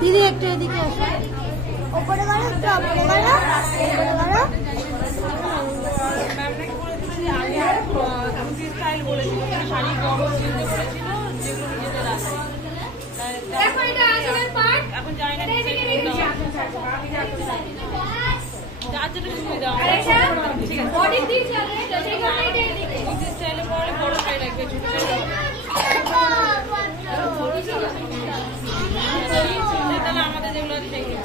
দিদি একটু এদিকে আসো, ওপরে গেলো একটু, ওপরে গেলো, এখন জানি না যার জন্য সুবিধা স্টাইলে পড়লে বড় সাইজ লাগবে, ছোট তাহলে আমাদের যেগুলো আছে সেগুলো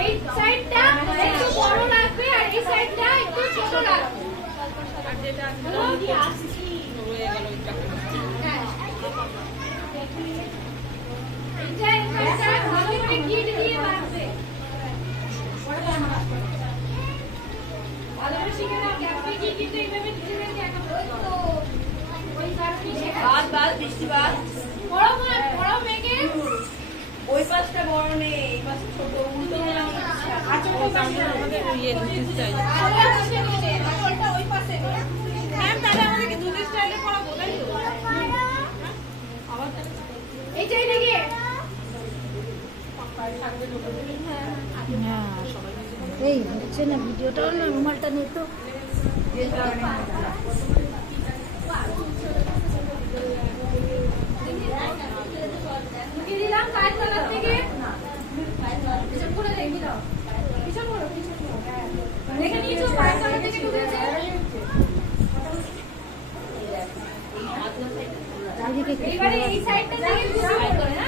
এই সাইডটা একটু বড় লাগবে আর এই সাইডটা একটু ছোট লাগবে। আর যেটা আসছি হয়ে গেল ওইটা। হ্যাঁ এটা ভালো করে গিট দিয়ে বাঁধবে। ভালো করে শিখে নাও ক্যাপে কি কিন্তু এইভাবে ধীরে ধীরে একা তো ওই কারণে শেখা। বাদ বৃষ্টি বাদ বড় মেঘে ওই পাশটা বড় নেই, এই পাশটা ছোট, উল্টো গেলাম। আচ্ছা ওই পাশে আমাদের ইয়ে স্টাইল ওই পাশে ম্যাম, তাহলে আমাদেরকে দুটো স্টাইলে পড়াবো তাই তো? এইটাই নাকি এই হচ্ছে না ভিডিওটা, না রুমালটা নিয়ে তো দিলাম কাজ করার থেকে পিছন করে দেখি দাও, পিছন করো দেখে নিয়েছো কাজ করার থেকে ঢুকেছে। এবারে এই সাইডটা থেকে শুরু করে না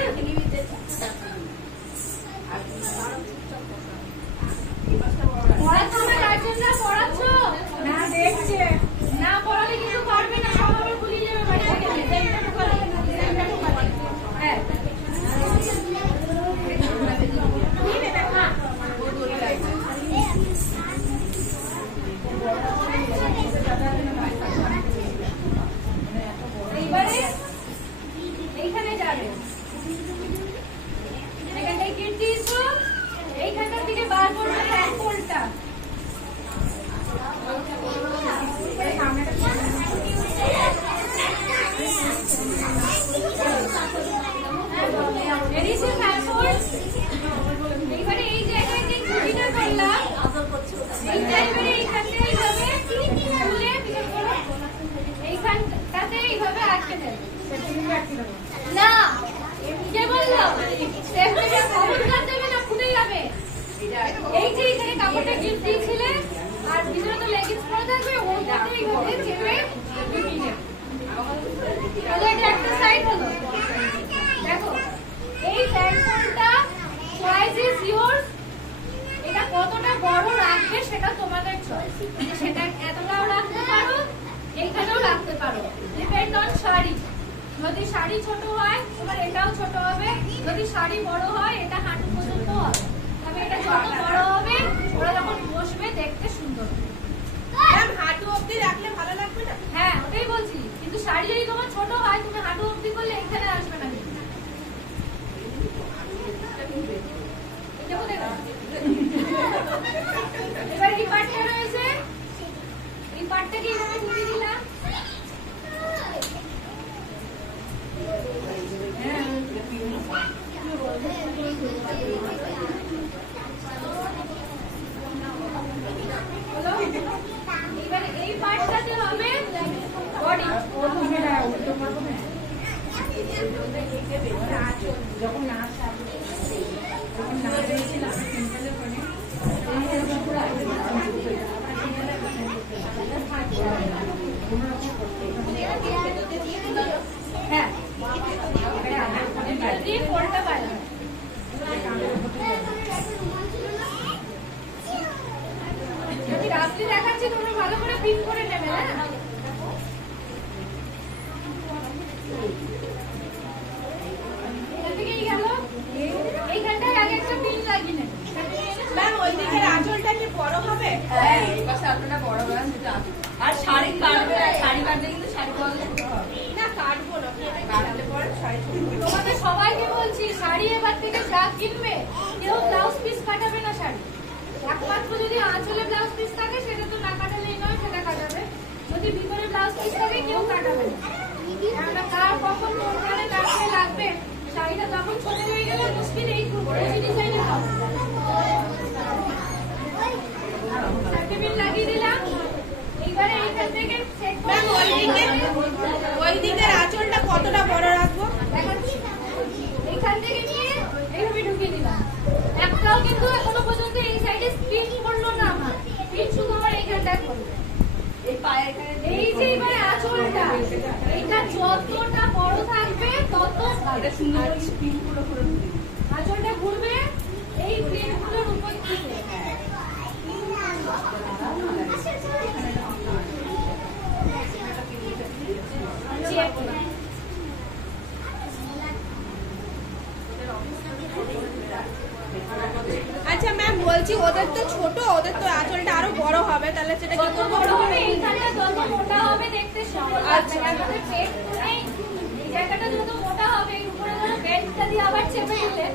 পড়াচ্ছো না গার্জেনরা, পড়াচ্ছো না দেখছে না, পড়ালে কিছু পারবে না, সব আবার ভুলিয়ে যাবে বাড়ি থেকে। হ্যাঁ এইবারে এইখানে যাবে, এখানটায় গিট দিয়েছো, এইখানটার দিকে বার করবে ট্যাঙ্কলটা। এইবারে এই জায়গায় যে খুঁটিটা করলাম, এইটা এবারে এইখানটায় এইভাবে তুলে এইখানটাতে এইভাবে আটকে দেবে। না কে বললো খবরদার দেবে না, ফুটে যাবে। এই যে এখানে কাপড়টা গিফট দিয়েছিলে আর ভিতরে তো লেগিংস পরে থাকবে, ওইটাতে এইভাবে চেপে তাহলে এটা একটা সাইড হলো। দেখো এই প্যান্টটা চয়েস ইজ ইয়োরস, এটা কতটা বড় রাখবে সেটা তোমাদের চয়েস, সেটা এতটাও রাখতে পারো, এইখানেও রাখতে পারো, ডিপেন্ড অন শাড়ি। যদি শাড়ি ছোট হয় তোমার এটাও ছোট হবে, যদি শাড়ি বড় হয় এটা হাঁটু পর্যন্ত হবে, তবে এটা যত বড় হবে ওরা যখন বসবে দেখতে সুন্দর হবে। হাঁটু অব্দি রাখলে ভালো লাগবে না? হ্যাঁ ওটাই বলছি, কিন্তু শাড়ি যদি তোমার ছোট হয় তুমি হাঁটু অব্দি করলে এখানে আসবে না। এবার এই পার্টটা রয়েছে, এই পার্টটাকে এইভাবে ঘুরিয়ে দিলাম। এবার এই পার্টটাতে হবে বডি। যখন নাচ যখন নাচ দিয়েছিলাম হ্যাঁ দিয়ে ফোল্ডটা বাইরে যদি রাত্রি দেখাচ্ছি তোমরা ভালো করে পিন করে নেবে। হ্যাঁ এইখানটায় আগে একটা পিন লাগিয়ে নেবে। ম্যাম ওই দিকের আঁচলটা কি বড় হবে? হ্যাঁ এই পাশে আঁচলটা বড় হবে, আর শাড়ি কাটবে, শাড়ি কাটলে কিন্তু শাড়ি বড় হবে না, কাটবো না, কাটলে পরে শাড়ি ছোট হবে। তোমাদের সবাইকে বলছি শাড়ি এবার থেকে যা কিনবে কেউ ব্লাউজ পিস কাটাবে না শাড়ি, একমাত্র যদি আঁচলে ব্লাউজ পিস থাকে সেটা তো না কাটালেই নয়, সেটা কাটাবে। যদি ভিতরে ব্লাউজ পিস থাকে কেউ কাটাবে না, কার কখন কোনখানে কাটবে যেমন ছোট হয়ে গেলে মুশকিল, এই ডিজাইনে হবে। সার্টিফিকেট লাগিয়ে দিলাম। এইবারে এইখান থেকে সেট ম্যাম ওই দিকের আঁচলটা কতটা বড় রাখবো? এইখান থেকে নিয়ে এইভাবে ঢুকিয়ে দিলাম। একটাও কিন্তু এখনো পর্যন্ত এই সাইডে স্পিন করলো না আমার, স্পিন শুধু আমার এইখানটা করলো। এই পায়ে এখানে এই যে এবারে আঁচলটা, এটা যতটা বড় থাকবে তত এটা সুন্দর করে স্পিন গুলো করে দিই। আঁচলটা ঘুরবে এই প্লেনগুলোর উপর থেকে। আচ্ছা ম্যাম বলছি ওদের তো ছোট, ওদের তো আঁচলটা আরো বড় হবে, তাহলে সেটা কি যত করবো? বড় হবে এইখানটা তত মোটা হবে, দেখতে সুন্দর লাগবে। আমাদের পেট তো নেই, এই জায়গাটা যত মোটা হবে এর উপরে ধরো বেল্টটা দিয়ে আবার চেপে দিলে